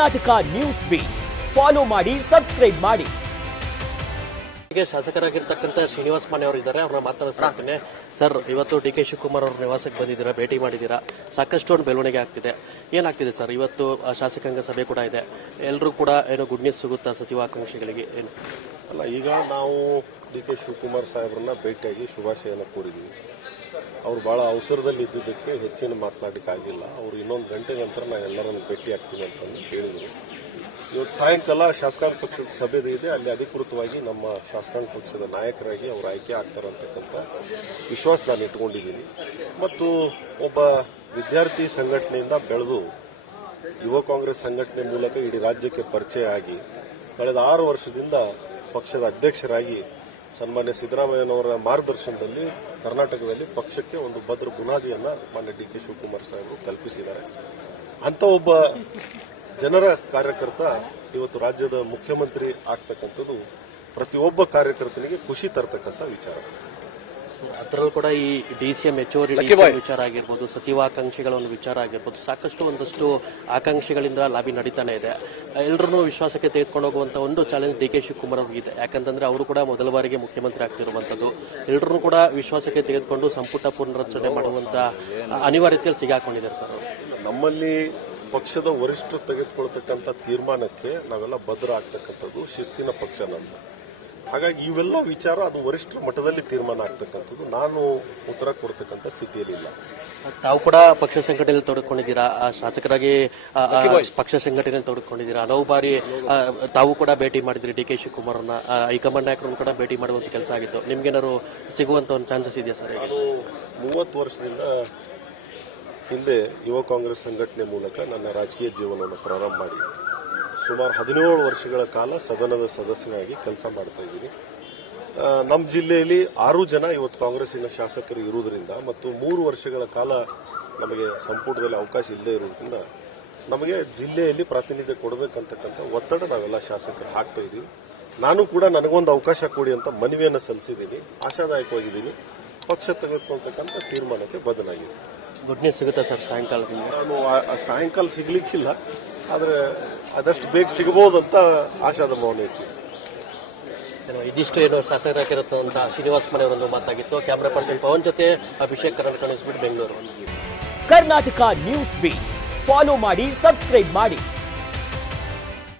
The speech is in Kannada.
ಕರ್ನಾಟಕ ನ್ಯೂಸ್ ಬೀಟ್ ಫಾಲೋ ಮಾಡಿ, ಸಬ್ಸ್ಕ್ರೈಬ್ ಮಾಡಿ. ಶಾಸಕರಾಗಿರ್ತಕ್ಕಂಥ ಶ್ರೀನಿವಾಸ್ ಮಾನೆ ಅವರು ಇದ್ದಾರೆ, ಅವ್ರನ್ನ ಮಾತಾಡಿಸ್ತಾ ಇರ್ತೀನಿ. ಸರ್, ಇವತ್ತು ಡಿ.ಕೆ. ಶಿವಕುಮಾರ್ ಅವ್ರ ನಿವಾಸಕ್ಕೆ ಬಂದಿದ್ದೀರಾ, ಭೇಟಿ ಮಾಡಿದ್ದೀರಾ, ಸಾಕಷ್ಟು ಒಂದು ಬೆಳವಣಿಗೆ ಆಗ್ತಿದೆ. ಏನಾಗ್ತಿದೆ ಸರ್? ಇವತ್ತು ಶಾಸಕಾಂಗ ಸಭೆ ಕೂಡ ಇದೆ, ಎಲ್ಲರೂ ಕೂಡ ಏನೋ ಗುಡ್ ನ್ಯೂಸ್ ಸಿಗುತ್ತಾ ಸಚಿವಾಕಾಂಕ್ಷಿಗಳಿಗೆ? ಏನು ಅಲ್ಲ, ಈಗ ನಾವು ಡಿ.ಕೆ. ಶಿವಕುಮಾರ್ ಸಾಹೇಬ್ರನ್ನ ಭೇಟಿಯಾಗಿ ಶುಭಾಶಯನ ಕೋರಿದ್ದೀವಿ. ಅವ್ರು ಭಾಳ ಅವಸರದಲ್ಲಿ ಇದ್ದಿದ್ದಕ್ಕೆ ಹೆಚ್ಚಿನ ಮಾತನಾಡಲಿಕ್ಕೆ ಆಗಿಲ್ಲ. ಅವರು ಇನ್ನೊಂದು ಗಂಟೆ ನಂತರ ನಾನು ಎಲ್ಲರನ್ನು ಭೇಟಿ ಆಗ್ತೀನಿ ಅಂತಂದು ಹೇಳಿದರು. ಇವತ್ತು ಸಾಯಂಕಾಲ ಶಾಸಕಾಂಗ ಪಕ್ಷದ ಸಭೆ ಇದೆ, ಅಲ್ಲಿ ಅಧಿಕೃತವಾಗಿ ನಮ್ಮ ಶಾಸಕಾಂಗ ಪಕ್ಷದ ನಾಯಕರಾಗಿ ಅವರು ಆಯ್ಕೆ ಆಗ್ತಾರೆ ಅಂತಕ್ಕಂಥ ವಿಶ್ವಾಸ ನಾನು ಇಟ್ಕೊಂಡಿದ್ದೀನಿ. ಮತ್ತು ಒಬ್ಬ ವಿದ್ಯಾರ್ಥಿ ಸಂಘಟನೆಯಿಂದ ಬೆಳೆದು ಯುವ ಕಾಂಗ್ರೆಸ್ ಸಂಘಟನೆ ಮೂಲಕ ಇಡೀ ರಾಜ್ಯಕ್ಕೆ ಪರಿಚಯ ಆಗಿ ಕಳೆದ 6 ವರ್ಷದಿಂದ ಪಕ್ಷದ ಅಧ್ಯಕ್ಷರಾಗಿ ಸನ್ಮಾನ್ಯ ಸಿದ್ದರಾಮಯ್ಯನವರ ಮಾರ್ಗದರ್ಶನದಲ್ಲಿ ಕರ್ನಾಟಕದಲ್ಲಿ ಪಕ್ಷಕ್ಕೆ ಒಂದು ಭದ್ರ ಬುನಾದಿಯನ್ನು ಮಾನ್ಯ ಡಿ.ಕೆ. ಶಿವಕುಮಾರ್ ಸಾಹೇಬರು ಕಲ್ಪಿಸಿದ್ದಾರೆ. ಅಂತ ಒಬ್ಬ ಜನರ ಕಾರ್ಯಕರ್ತ ಇವತ್ತು ರಾಜ್ಯದ ಮುಖ್ಯಮಂತ್ರಿ ಆಗ್ತಕ್ಕಂಥದ್ದು ಪ್ರತಿಯೊಬ್ಬ ಕಾರ್ಯಕರ್ತನಿಗೆ ಖುಷಿ ತರ್ತಕ್ಕಂಥ ವಿಚಾರ. ಅದರಲ್ಲೂ ಕೂಡ ಈ DCM ಹೆಚ್ಚುವರಿ ವಿಚಾರ ಆಗಿರ್ಬೋದು, ಸಚಿವಾಕಾಂಕ್ಷಿಗಳ ಒಂದು ವಿಚಾರ ಆಗಿರ್ಬೋದು, ಸಾಕಷ್ಟು ಒಂದಷ್ಟು ಆಕಾಂಕ್ಷಿಗಳಿಂದ ಲಾಬಿ ನಡೀತಾನೆ ಇದೆ. ಎಲ್ಲರೂ ವಿಶ್ವಾಸಕ್ಕೆ ತೆಗೆದುಕೊಂಡು ಹೋಗುವಂತ ಒಂದು ಚಾಲೆಂಜ್ ಡಿ.ಕೆ. ಶಿವಕುಮಾರ್ ಅವ್ರಿಗಿದೆ. ಯಾಕಂತಂದ್ರೆ ಅವರು ಕೂಡ ಮೊದಲ ಬಾರಿಗೆ ಮುಖ್ಯಮಂತ್ರಿ ಆಗ್ತಿರುವಂತದ್ದು. ಎಲ್ಲರೂ ಕೂಡ ವಿಶ್ವಾಸಕ್ಕೆ ತೆಗೆದುಕೊಂಡು ಸಂಪುಟ ಪುನರ್ರಚನೆ ಮಾಡುವಂತ ಅನಿವಾರ್ಯತೆಯಲ್ಲಿ ಸಿಗಾಕೊಂಡಿದ್ದಾರೆ ಸರ್. ನಮ್ಮಲ್ಲಿ ಪಕ್ಷದ ವರಿಷ್ಠರು ತೆಗೆದುಕೊಳ್ತಕ್ಕಂಥ ತೀರ್ಮಾನಕ್ಕೆ ನಾವೆಲ್ಲ ಭದ್ರ ಆಗ್ತಕ್ಕಂಥದ್ದು ಶಿಸ್ತಿನ ಪಕ್ಷ ನಮ್ದು. ಹಾಗಾಗಿ ಇವೆಲ್ಲ ವಿಚಾರ ಅದು ವರಿಷ್ಠರ ಮಟ್ಟದಲ್ಲಿ ತೀರ್ಮಾನ ಆಗ್ತಕ್ಕಂಥದ್ದು. ನಾನು ಉತ್ತರ ಕೊಡ್ತಕ್ಕಂಥ ಸ್ಥಿತಿಯಲ್ಲಿಲ್ಲ. ತಾವು ಕೂಡ ಪಕ್ಷ ಸಂಘಟನೆಯಲ್ಲಿ ತೊಡಗಿಕೊಂಡಿದ್ದೀರಾ, ಶಾಸಕರಾಗಿ ಪಕ್ಷ ಸಂಘಟನೆಯಲ್ಲಿ ತೊಡಗಿಕೊಂಡಿದ್ದೀರಾ. ಹಲವು ಬಾರಿ ತಾವು ಕೂಡ ಭೇಟಿ ಮಾಡಿದ್ರಿ ಡಿ.ಕೆ. ಶಿವಕುಮಾರ್ ಅವ್ರನ್ನ, ಹೈಕಮಾಂಡ್ ನಾಯಕರನ್ನು ಕೂಡ ಭೇಟಿ ಮಾಡುವಂತ ಕೆಲಸ ಆಗಿತ್ತು. ನಿಮ್ಗೇನಾದ್ರು ಸಿಗುವಂತ ಒಂದು ಚಾನ್ಸಸ್ ಇದೆಯಾ ಸರ್? ನಾನು 30 ವರ್ಷದಿಂದ ಹಿಂದೆ ಯುವ ಕಾಂಗ್ರೆಸ್ ಸಂಘಟನೆ ಮೂಲಕ ನನ್ನ ರಾಜಕೀಯ ಜೀವನವನ್ನು ಪ್ರಾರಂಭ ಮಾಡಿ ಸುಮಾರು 17 ವರ್ಷಗಳ ಕಾಲ ಸದನದ ಸದಸ್ಯನಾಗಿ ಕೆಲಸ ಮಾಡ್ತಾ ಇದ್ದೀನಿ. ನಮ್ಮ ಜಿಲ್ಲೆಯಲ್ಲಿ 6 ಜನ ಇವತ್ತು ಕಾಂಗ್ರೆಸ್ಸಿನ ಶಾಸಕರು ಇರುವುದರಿಂದ ಮತ್ತು 3 ವರ್ಷಗಳ ಕಾಲ ನಮಗೆ ಸಂಪುಟದಲ್ಲಿ ಅವಕಾಶ ಇಲ್ಲದೆ ಇರುವುದರಿಂದ ನಮಗೆ ಜಿಲ್ಲೆಯಲ್ಲಿ ಪ್ರಾತಿನಿಧ್ಯ ಕೊಡಬೇಕಂತಕ್ಕಂಥ ಒತ್ತಡ ನಾವೆಲ್ಲ ಶಾಸಕರು ಹಾಕ್ತಾ ಇದ್ದೀವಿ. ನಾನು ಕೂಡ ನನಗೊಂದು ಅವಕಾಶ ಕೊಡಿ ಅಂತ ಮನವಿಯನ್ನು ಸಲ್ಲಿಸಿದ್ದೀನಿ. ಆಶಾದಾಯಕವಾಗಿದ್ದೀನಿ. ಪಕ್ಷ ತೆಗೆದುಕೊಳ್ತಕ್ಕಂಥ ತೀರ್ಮಾನಕ್ಕೆ ಬದಲಾಗಿದೆ. ಗುಡ್ ನ್ಯೂಸ್ ಸಿಗುತ್ತಾ ಸರ್ ಸಾಯಂಕಾಲ? ನಾನು ಸಾಯಂಕಾಲ ಸಿಗ್ಲಿಕ್ಕಿಲ್ಲ, ಆದರೆ ಆದಷ್ಟು ಬೇಗ ಸಿಗಬಹುದು ಅಂತ ಆಶಾದ ಭಾವನೆ ಇತ್ತು. ಇದಿಷ್ಟು ಏನು ಶಾಸಕರಾಗಿರುತ್ತಂತ ಶ್ರೀನಿವಾಸ್ ಮಾನೆ ಅವರೊಂದು ಮಾತಾಗಿತ್ತು. ಕ್ಯಾಮರಾ ಪರ್ಸನ್ ಪವನ್ ಜೊತೆ Abhishek Karnataka news beat Bengaluru. Karnataka news beat follow ಮಾಡಿ, ಸಬ್ಸ್ಕ್ರೈಬ್ ಮಾಡಿ.